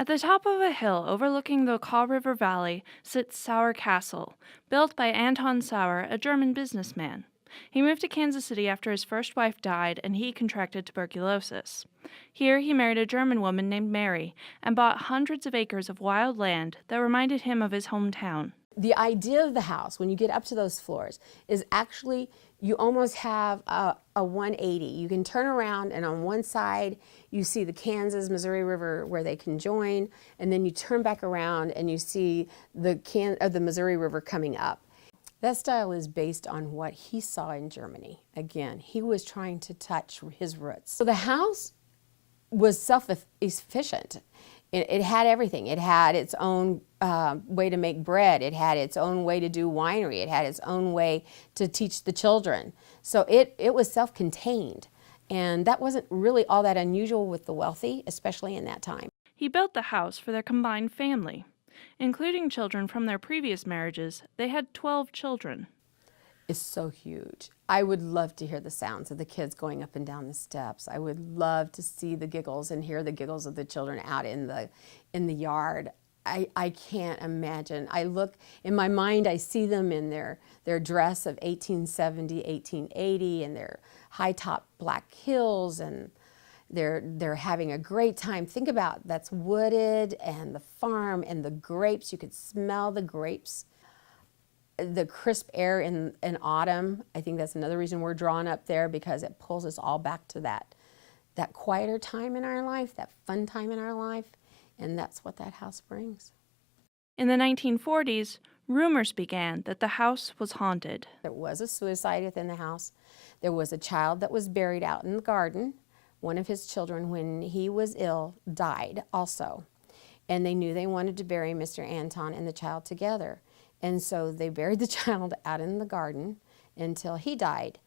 At the top of a hill overlooking the Kaw River Valley sits Sauer Castle, built by Anton Sauer, a German businessman. He moved to Kansas City after his first wife died and he contracted tuberculosis. Here he married a German woman named Mary and bought hundreds of acres of wild land that reminded him of his hometown. The idea of the house, when you get up to those floors, is actually you almost have a 180. You can turn around and on one side you see the Kansas-Missouri River where they can join, and then you turn back around and you see the Missouri River coming up. That style is based on what he saw in Germany. Again, he was trying to touch his roots. So the house was self-efficient. It had everything. It had its own way to make bread. It had its own way to do winery. It had its own way to teach the children. So it was self-contained. And that wasn't really all that unusual with the wealthy, especially in that time. He built the house for their combined family. Including children from their previous marriages, they had 12 children. Is so huge. I would love to hear the sounds of the kids going up and down the steps. I would love to see the giggles and hear the giggles of the children out in the yard. I can't imagine. I look in my mind, I see them in their dress of 1870, 1880, and their high-top black heels, and they're having a great time. Think about that's wooded and the farm and the grapes. You could smell the grapes. The crisp air in autumn, I think that's another reason we're drawn up there, because it pulls us all back to that quieter time in our life, that fun time in our life, and that's what that house brings. In the 1940s, rumors began that the house was haunted. There was a suicide within the house. There was a child that was buried out in the garden. One of his children, when he was ill, died also. And they knew they wanted to bury Mr. Anton and the child together. And so they buried the child out in the garden until he died,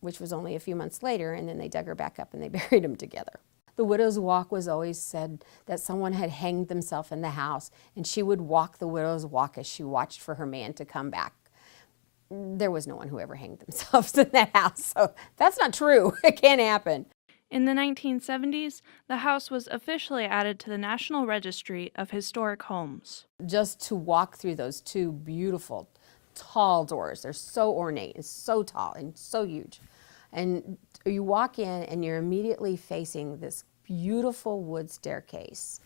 which was only a few months later, and then they dug her back up and they buried him together. The widow's walk was always said that someone had hanged themselves in the house, and she would walk the widow's walk as she watched for her man to come back. There was no one who ever hanged themselves in that house, so that's not true. It can't happen. In the 1970s, the house was officially added to the National Registry of Historic Homes. Just to walk through those two beautiful, tall doors, they're so ornate and so tall and so huge. And you walk in and you're immediately facing this beautiful wood staircase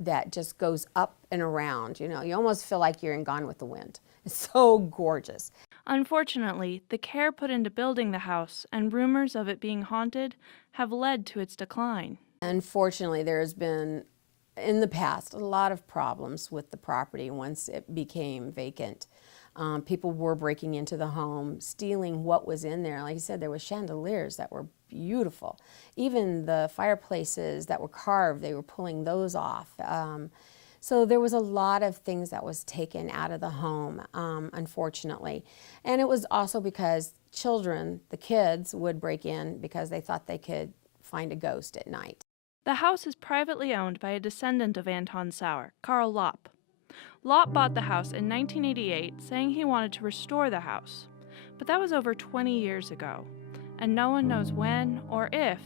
that just goes up and around. You know, you almost feel like you're in Gone with the Wind. It's so gorgeous. Unfortunately, the care put into building the house and rumors of it being haunted have led to its decline. Unfortunately, there has been, in the past, a lot of problems with the property once it became vacant. People were breaking into the home, stealing what was in there. Like I said, there were chandeliers that were beautiful. Even the fireplaces that were carved, they were pulling those off. So there was a lot of things that was taken out of the home, unfortunately. And it was also because children, the kids, would break in because they thought they could find a ghost at night. The house is privately owned by a descendant of Anton Sauer, Karl Lopp. Lopp bought the house in 1988, saying he wanted to restore the house. But that was over 20 years ago, and no one knows when or if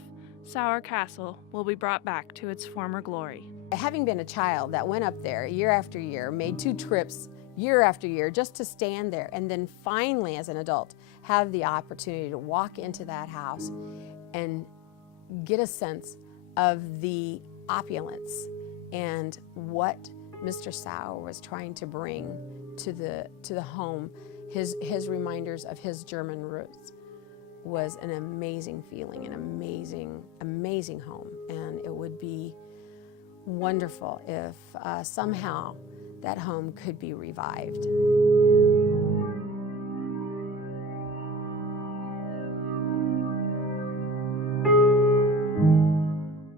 Sauer Castle will be brought back to its former glory. Having been a child that went up there year after year, made 2 trips year after year just to stand there, and then finally as an adult have the opportunity to walk into that house and get a sense of the opulence and what Mr. Sauer was trying to bring to the home, his reminders of his German roots, was an amazing feeling, an amazing home. And it would be wonderful if somehow that home could be revived.